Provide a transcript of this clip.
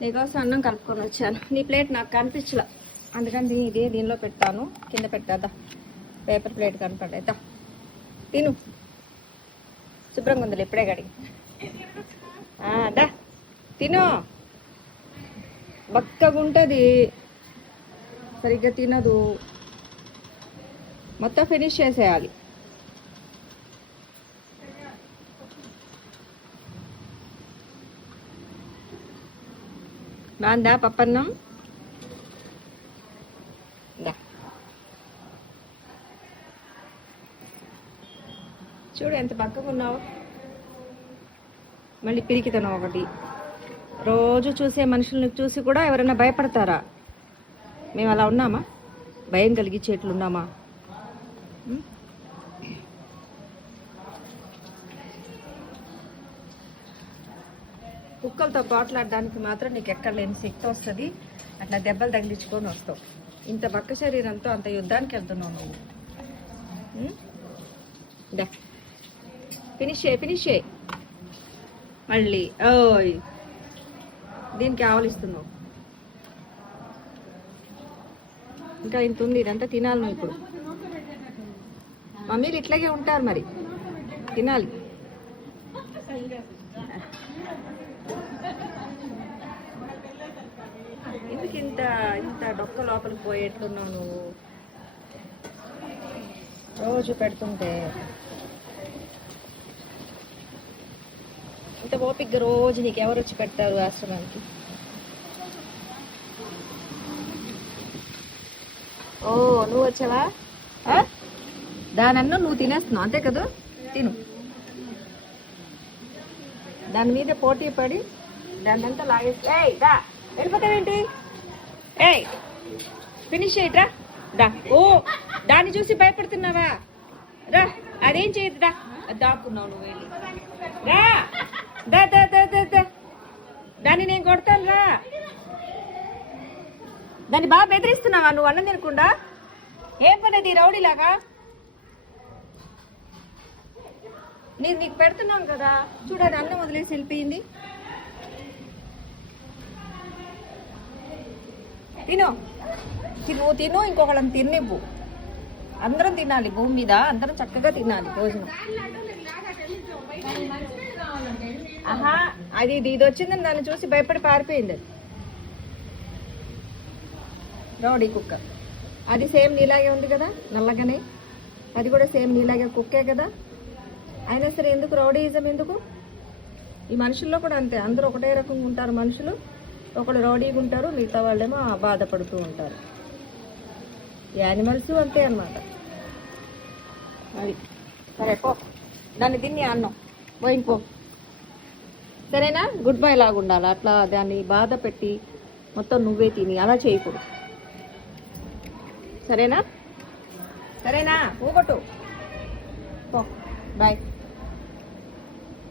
నీకోసం అన్నం కలుపుకొని వచ్చాను. నీ ప్లేట్ నాకు కనిపించలా, అందుకని ఇదే దీనిలో పెట్టాను. కింద పెట్టేద్దా, పేపర్ ప్లేట్ కనపడేద్దా. తిను, శుభ్రంగా ఉందిలే, ఇప్పుడే కడిగి. దా తిను, బక్కగా ఉంటుంది, సరిగ్గా తినదు. మొత్తం ఫినిష్ చేసేయాలి. బాగుందా పప్పన్నం? చూడు ఎంత బక్కగా ఉన్నావు. మళ్ళీ పిరికితనం ఒకటి. రోజు చూసే మనుషుల్ని చూసి కూడా ఎవరైనా భయపడతారా? మేము అలా ఉన్నామా? భయం కలిగించేట్లు ఉన్నామా? కుక్కలతో పోట్లాడడానికి మాత్రం నీకు ఎక్కడ లేని శక్తి వస్తుంది. అట్లా దెబ్బలు తగిలించుకొని వస్తావు. ఇంత బక్క శరీరంతో అంత యుద్ధానికి వెళ్తున్నావు నువ్వు. ఫినిష్ చేయి. మళ్ళీ ఓయ్, దీనికి ఆవలిస్తున్నావు. ఇంకా ఇంత ఉంది, ఇదంతా తినాలి నువ్వు ఇప్పుడు. మమ్మీలు ఇట్లాగే ఉంటారు, మరి తినాలి. ఎందుకు ఇంత డొక్క లోపలికి పోయేట్లున్నావు నువ్వు? రోజు పెడుతుంటే ఇంత ఓపిక రోజు నీకు ఎవరు వచ్చి పెడతారు ఆశ్రమానికి? ఓ, నువ్వు వచ్చావా? దానన్నా నువ్వు తినేస్తున్నావు, అంతే కదా? తిను. దాని మీద పోటీ పడి దాన్నంతా లాగేసి వెళ్ళిపోతావేంటి? ఫినిష్ చేయట్రా. దా. ఓ, దాన్ని చూసి భయపడుతున్నావా? రా, అదేం చేయదు. దా, దాక్కున్నావు నువ్వు. వెళ్ళి రా. దా దా దా దా దా. దాన్ని నేను కొడతాను రా. దాన్ని బాగా బెదిరిస్తున్నావా నువ్వు అన్నం తినకుండా? ఏం పనేది రౌడీలాగా? నీకు పెడుతున్నాం కదా, చూడది అన్నం వదిలేసి వెళ్ళిపోయింది. నువ్వు తిను, ఇంకొకళ్ళని తిన్నివ్వు. అందరం తినాలి భూమి మీద, అందరం చక్కగా తినాలి భోజనం. ఆహా, ఇది వచ్చిందని దాన్ని చూసి భయపడి పారిపోయింది. రౌడీ కుక్క. అది సేమ్ నీలాగే ఉంది కదా, నల్లగానే. అది కూడా సేమ్ నీలాగే కుక్కే కదా. అయినా సరే ఎందుకు రౌడీయిజం? ఎందుకు? ఈ మనుషుల్లో కూడా అంతే, అందరూ ఒకటే రకంగా ఉంటారు మనుషులు. ఒకళ్ళు రౌడీగా ఉంటారు, మిగతా వాళ్ళేమో బాధపడుతూ ఉంటారు. ఈ యానిమల్స్ అంతే అన్నమాట. అది సరే, పో, దాన్ని తిని అన్నం పోయిపో, సరేనా? గుడ్ బై లాగా ఉండాలి. అట్లా దాన్ని బాధ పెట్టి మొత్తం నువ్వే తిని అలా చేయకూడదు, సరేనా? పోగొట్టు, పో, బాయ్.